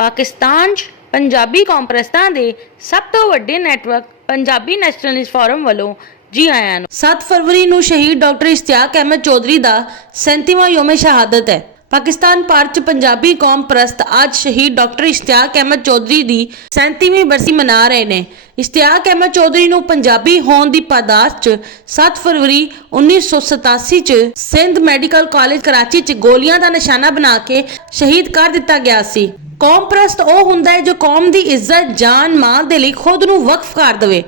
पाकिस्तान 'ਚ पंजाबी कॉम्प्रैस्तां दे सब तो वड्डे नैटवर्क पंजाबी नैशनलिस्ट फोरम वालों जी आयां नूं। 7 फरवरी ਨੂੰ शहीद डॉक्टर इश्तियाक अहमद चौधरी ਦਾ 37ਵਾਂ ਯੋਮ ਸ਼ਹਾਦਤ ਹੈ। पाकिस्तान भार च पंजाबी कौम परस्त आज शहीद डॉक्टर इश्तियाक अहमद चौधरी की 37ਵੀਂ बरसी मना रहे हैं। इश्तियाक अहमद चौधरी ਨੂੰ पंजाबी होने की पादाश च 7 फरवरी 1987 च सिंध मैडिकल कॉलेज कराची च गोलियां का निशाना बना के शहीद कर दिता गया सी। कौम परस्त ਉਹ ਹੁੰਦਾ है जो कौम की इज्जत जान माल के लिए खुद ਨੂੰ वक्फ कर देवे।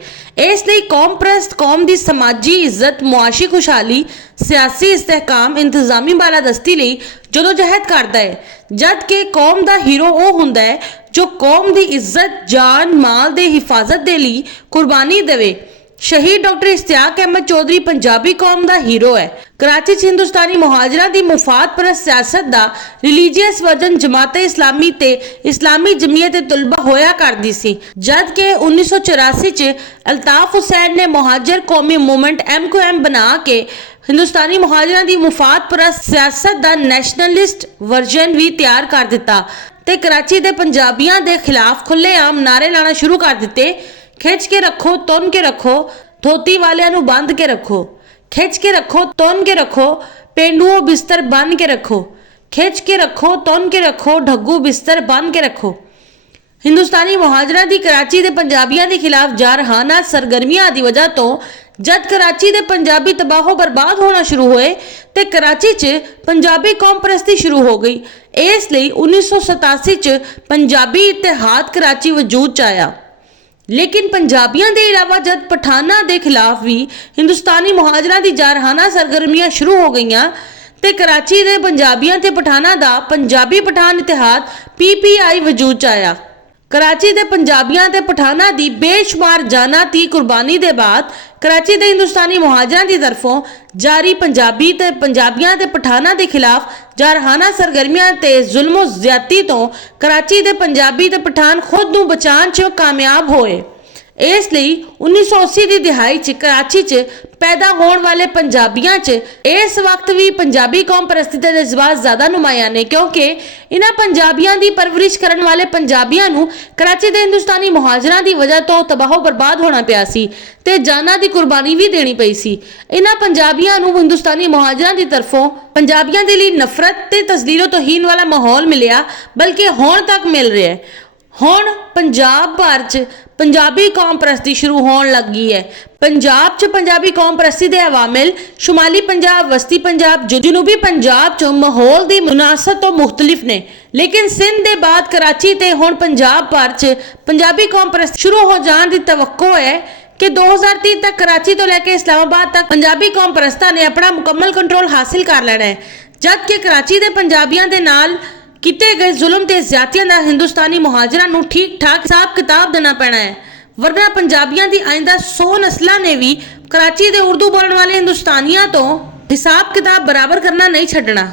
इस लिए कौम परस्त कौम की समाजी इज्जत मुआशी खुशहाली सियासी इस्तेहकाम इंतजामी बालादस्ती लिए जदोजहद करता है, जबकि कौम का हीरो वो हुंदा है जो कौम की इज्जत जान माल के हिफाजत के लिए कुर्बानी देवे। शहीद डॉक्टर इश्तियाक अहमद चौधरी पंजाबी कौम का हीरो है। कराची च हिंदुस्तानी मुहाजरा की मुफाद परस्त सियासत का रिलीजियस वर्जन जमात इस्लामी ते इस्लामी जमीयत तुलबा होया करदी सी, जबकि 1984 च अल्ताफ हुसैन ने मुहाजिर कौमी मूवमेंट MQM बना के हिंदुस्तानी मुहाजरा की मुफाद परस्त सियासत का नैशनलिस्ट वर्जन भी तैयार कर दिता ते कराची के पंजाबियों के खिलाफ खुलेआम नारे लाना शुरू कर दिते। खिंच के रखो तुन के रखो, धोती वालियां नू बंद के रखो। खिंच के रखो तुन के रखो, पेंडुओ बिस्तर बन के रखो। खिंच के रखो तुन के रखो, ढग्गू बिस्तर बन के रखो। हिंदुस्तानी मुहाजरा की कराची के पंजाबियों के खिलाफ जारहाना सरगर्मियां की वजह तो जद कराची के पंजाबी तबाहो बर्बाद होना शुरू हुए तो कराची च पंजाबी कौम परस्ती शुरू हो गई। इसलिए 1987 च पंजाबी इतिहाद कराची वजूद च आया। लेकिन पंजाबियों के अलावा जब पठाना के खिलाफ भी हिंदुस्तानी मुहाजरा की जारहाना सरगर्मियां शुरू हो गई तो कराची के पंजाबियों ते पठाना का पंजाबी पठान इतिहाद PPI वजूद च आया। कराची के पंजाबियों ते पठाना की बेशुमार जाना दी कुर्बानी के बाद कराची के हिंदुस्तानी मुहाजरा की तरफों जारी पंजाबी ते पंजाबियों ते पठाना के खिलाफ जारहाना सरगर्मियां ते जुल्मो ज्यादती तो कराची के पंजाबी ते पठान खुद नूं बचाने च कामयाब होए। इसलिए 1980 की दिहाई च कराची च पैदा होने वाले पंजाबियों च इस वक्त भी पंजाबी कौम परस्ती के जज्बात ज्यादा नुमाया ने, क्योंकि इन्हां पंजाबियों की परवरिश करने वाले पंजाबियों नूं कराची के हिंदुस्तानी मुहाजरा की वजह तो तबाहो बर्बाद होना पिया सी ते जाना की कुर्बानी भी देनी पई सी। इन्हां पंजाबियों नूं हिंदुस्तानी मुहाजरा की तरफों पंजाबियों के लिए नफरत ते तजलीलो तोहीन वाला माहौल मिलिया, बल्कि हुण तक मिल रहा है। हुण पंजाब भर च पंजाबी कौम परस्ती शुरू होने लगी है। पंजाब च पंजाबी कौम परस्ती के अवामिल शुमाली पंजाब, वस्ती पंजाब, जनूबी पंजाब च माहौल की मुनासबत तो मुख्तलिफ ने, लेकिन सिंध के बाद कराची ते हुण पंजाब भर च पंजाबी कौम परस्ती शुरू हो जाने की तवक्को है कि 2030 तक कराची तो लेकर इस्लामाबाद तक पंजाबी कौम परस्तां ने अपना मुकम्मल कंट्रोल हासिल कर लेना है, जबकि कराची के पंजाबियों के नाल किते गए जुल्म ते ज्यादतियां दा हिंदुस्तानी मुहाजरा नूं ठीक ठाक हिसाब किताब देना पैना है, वरना पंजाबियों की आइंदा 100 नस्लों ने भी कराची के उर्दू बोलने वाले हिंदुस्तानियों तो हिसाब किताब बराबर करना नहीं छड्डना।